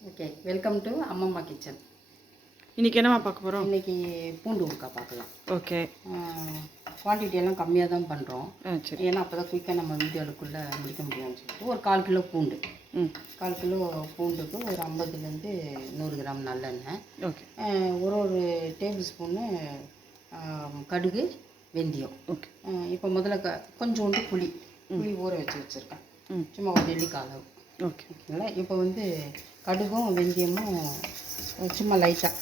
Okay, welcome to அம்மம்மா kitchen. இன்றைக்கி என்னம்மா பார்க்க போகிறோம்? இன்றைக்கி பூண்டு ஊறுகாய் பார்க்கலாம். ஓகே. குவான்டிட்டி எல்லாம் கம்மியாக தான் பண்ணுறோம். சரி. ஏன்னா அப்போ தான் குயிக்காக நம்ம வீடியோக்குள்ளே முடிக்க முடியும்னு சொல்லிட்டு ஒரு 1/4 கிலோ பூண்டு. 1/4 கிலோ பூண்டுக்கு ஒரு 50லேருந்து 100 கிராம் நல்லெண்ணெய். ஓகே. ஒரு டேபிள் ஸ்பூனு கடுகு, வெந்தயம். ஓகே. இப்போ முதல்ல கொஞ்சோண்டு புளி ஊற வச்சுருக்கேன். சும்மா ஒரு நெல்லிக்காய் அளவு. ஓகே. ஓகேங்களா? இப்போ கடுகும் வெந்தயமும் சும்மா லைட்டாக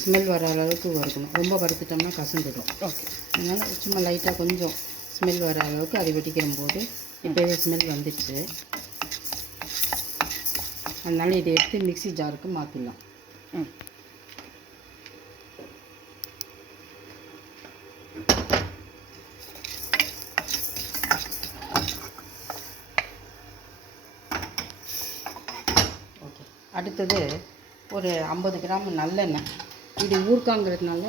ஸ்மெல் வர அளவுக்கு வறுக்கணும். ரொம்ப வறுத்துட்டோம்னா கசந்துடும். ஓகே. அதனால் சும்மா லைட்டாக கொஞ்சம் ஸ்மெல் வர அளவுக்கு அதை வெடிக்கிற போது இப்போவே ஸ்மெல் வந்துடுச்சு. அதனால் இதை எடுத்து மிக்ஸி ஜாருக்கு மாற்றிடலாம். ஓகே. அடுத்தது ஒரு 50 கிராம் நல்லெண்ணெய். இது ஊறுகாங்கிறதுனால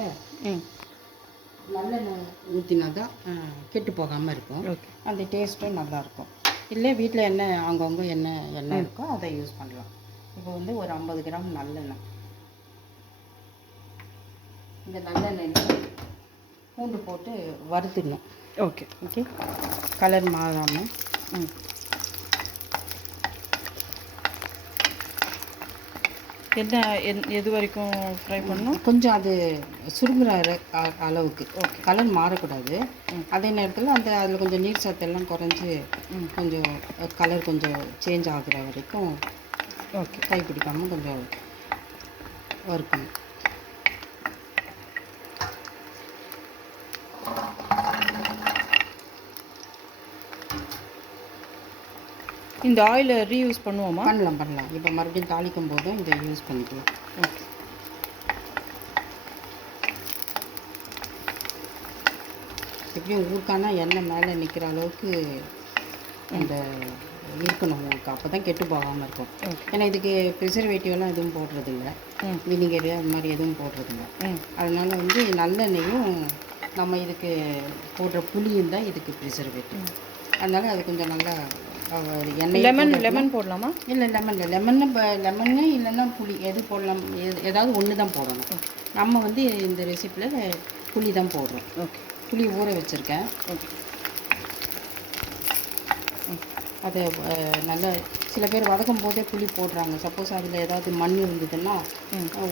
நல்லெண்ணெய் ஊற்றினா தான் கெட்டு போகாமல் இருக்கும். ஓகே. அந்த டேஸ்ட்டும் நல்லாயிருக்கும். இல்லை வீட்டில் அவங்கவுங்க எண்ணெய் இருக்கோ அதை யூஸ் பண்ணலாம். இப்போ ஒரு 50 கிராம் நல்லெண்ணெய். இந்த நல்லெண்ணெயில் பூண்டு போட்டு வறுத்துடணும். ஓகே. ஓகே. கலர் மாறாமல். என்ன எது வரைக்கும் ஃப்ரை பண்ணணும்? கொஞ்சம் அது சுருங்குற அளவுக்கு. ஓகே. கலர் மாறக்கூடாது. அதே நேரத்தில் அதில் கொஞ்சம் நீர் சத்தெல்லாம் குறைஞ்சி கொஞ்சம் கலர் கொஞ்சம் சேஞ்ச் ஆகுற வரைக்கும் ஓகே கை பிடிக்காமல் கொஞ்சம் வறுக்கணும். இந்த ஆயிலை ரீயூஸ் பண்ணுவோமா? பண்ணலாம். இப்போ மறுபடியும் தாளிக்கும் போதும் இதை யூஸ் பண்ணிக்கலாம். ஓகே. எப்படியும் ஊறுகானா எண்ணெய் மேலே நிற்கிற அளவுக்கு அந்த இருக்கணும் ஊறுகாய். அப்போ தான் கெட்டு போகாமல் இருக்கும். ஏன்னா இதுக்கு ப்ரிசர்வேட்டிவெல்லாம் எதுவும் போடுறதில்ல, வினிகரு அது மாதிரி எதுவும் போடுறதில்ல. அதனால் நல்லெண்ணெயும் நம்ம இதுக்கு போடுற புளியும் தான் இதுக்கு ப்ரிசர்வேட்டிவ். அதனால் அது கொஞ்சம் நல்லா எண்ணெய். லெமன் போடலாமா? இல்லை, லெமன்னு இல்லைன்னா புளி எது போடலாம். ஏதாவது ஒன்று தான் போடணும். நம்ம இந்த ரெசிப்பியில் புளி தான் போடுறோம். ஓகே. புளி ஊற வச்சுருக்கேன். ஓகே. அதை நல்லா சில பேர் வதக்கும் போதே புளி போடுறாங்க. சப்போஸ் அதில் ஏதாவது மண் இருந்ததுன்னா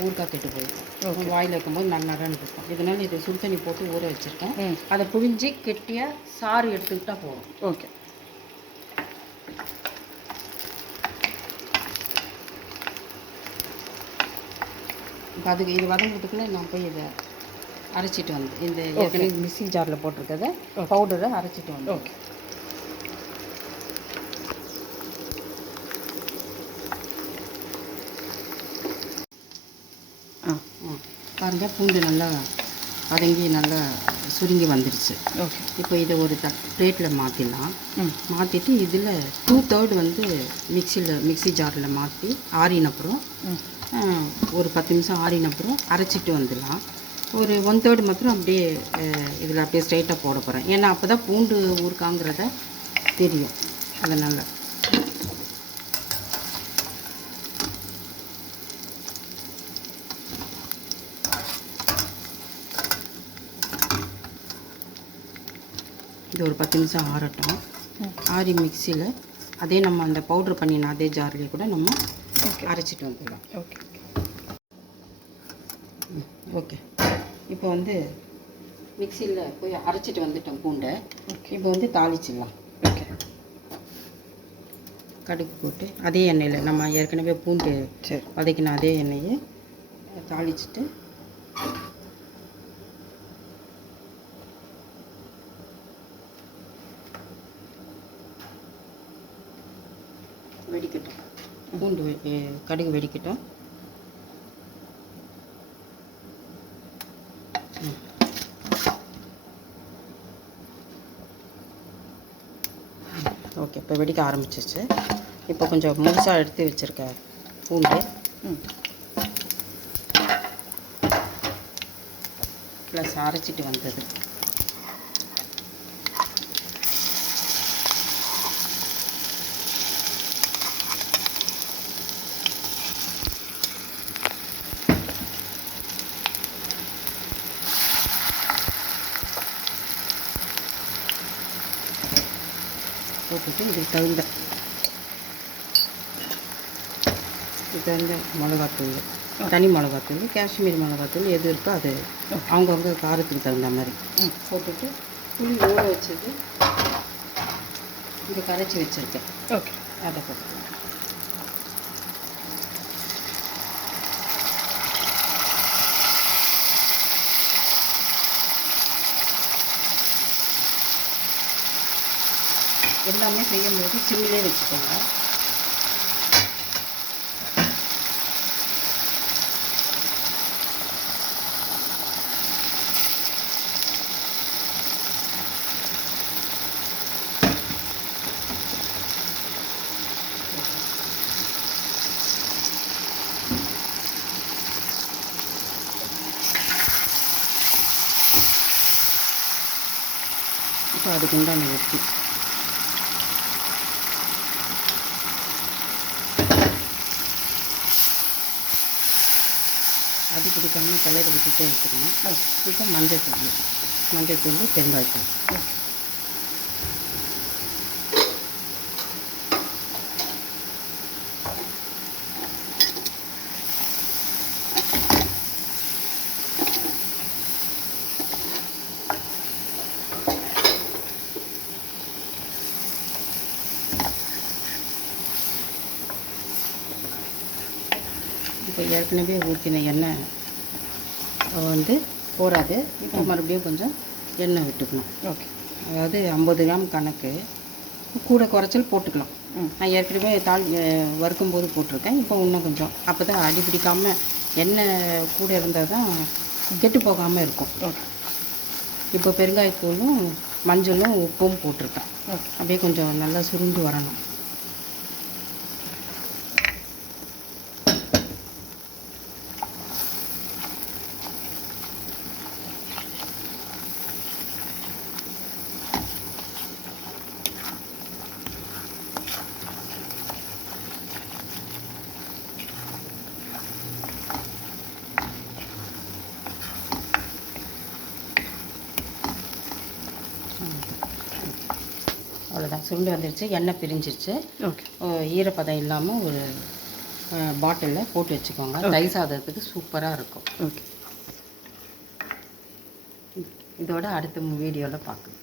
ஊறுகாய் கெட்டு போயிடும். வாயில் வைக்கும்போது நல்லாதான் இருக்கும். இதனால் இதை சுடு தண்ணி போட்டு ஊற வச்சுருக்கேன். அதை புழிஞ்சு கெட்டியாக சாறு எடுத்துக்கிட்டால் போதும். ஓகே. இப்போ அதுக்கு இது வதங்கிறதுக்குள்ளே நான் போய் இதை அரைச்சிட்டு இந்த ஏற்கனவே மிக்ஸி ஜாரில் போட்டிருக்கதை பவுடரை அரைச்சிட்டு வந்தேன். ஓகே. பாருங்க, பூண்டு நல்லா வதங்கி நல்லா சுருங்கி வந்துடுச்சு. ஓகே. இப்போ இதை ஒரு பிளேட்டில் மாற்றிடலாம். மாற்றிட்டு இதில் 2/3 மிக்ஸி ஜாரில் மாற்றி ஆறினப்புறம் ஒரு 10 நிமிஷம் ஆறினப்புறம் அரைச்சிட்டு வந்துடலாம். ஒரு 1/3 மாத்திரம் அப்படியே இதில் அப்படியே ஸ்ட்ரைட்டாக போட போகிறேன். ஏன்னா அப்போ தான் பூண்டு ஊறுகாங்கிறத தெரியும். அதனால் இது ஒரு 10 நிமிஷம் ஆறட்டும். ஆறி மிக்சியில் அதே நம்ம அந்த பவுட்ரு பண்ணின அதே ஜார்லேயே கூட நம்ம அரைச்சிட்டு வந்துடலாம். ஓகே. ஓகே. இப்போ மிக்சியில் போய் அரைச்சிட்டு வந்துட்டோம் பூண்டை. இப்போ தாளிச்சிடலாம். ஓகே. கடுகு போட்டு அதே எண்ணெயில் நம்ம ஏற்கனவே பூண்டு வதக்கின அதே எண்ணெயை தாளிச்சிட்டு வெடிக்கட்டும். பூண்டு கடுகு வெடிக்கட்டும். ஓகே. இப்போ வெடிக்க ஆரம்பிச்சிச்சு. இப்போ கொஞ்சம் முழுசாக எடுத்து வச்சுருக்க பூண்டு ப்ளஸ் அரைச்சிட்டு வந்தது போட்டுட்டு இதுக்கு தகுந்த மிளகாத்தூள், தனி மிளகாத்தூள், காஷ்மீர் மிளகாத்தூள் எது இருக்கோ அது அவங்கவுங்க காரத்துக்கு தகுந்த மாதிரி போட்டுட்டு புளி ஊற வச்சது இது கரைச்சி வச்சுருக்கேன். ஓகே. அதை போட்டுக்கலாம். எல்லாமே செய்யும்போது சிம்மிலே வச்சுக்கோங்க. இப்போ அதுக்கு உண்டான ஊற்றி அது பிடிக்காமல் கலரி விட்டுட்டே இருக்கணும். இப்போ மஞ்சள் தூள், பெருங்காயத்தூள். இப்போ ஏற்கனவே ஊற்றின எண்ணெய் வந்து போகாது. இப்போ மறுபடியும் கொஞ்சம் எண்ணெய் விட்டுக்கணும். ஓகே. அதாவது 50 கிராம் கணக்கு, கூட குறைச்சல் போட்டுக்கலாம். நான் ஏற்கனவே வறுக்கும்போது போட்டிருக்கேன். இப்போ இன்னும் கொஞ்சம் அப்போ தான் அடி பிடிக்காமல் எண்ணெய் கூட இருந்தால் தான் கெட்டு போகாமல் இருக்கும். ஓகே. இப்போ பெருங்காயத்தூளும் மஞ்சளும் உப்பும் போட்டிருக்கேன். அப்படியே கொஞ்சம் நல்லா சுருண்டு வரணும். அவ்வளோதான், சுருண்டு வந்துடுச்சு, எண்ணெய் பிரிஞ்சிருச்சு. ஓகே. ஈரப்பதம் இல்லாமல் ஒரு பாட்டிலில் போட்டு வச்சுக்கோங்க. தயிர் சாதத்துக்கு சூப்பராக இருக்கும். ஓகே. இதோட அடுத்த வீடியோவில் பார்க்கலாம்.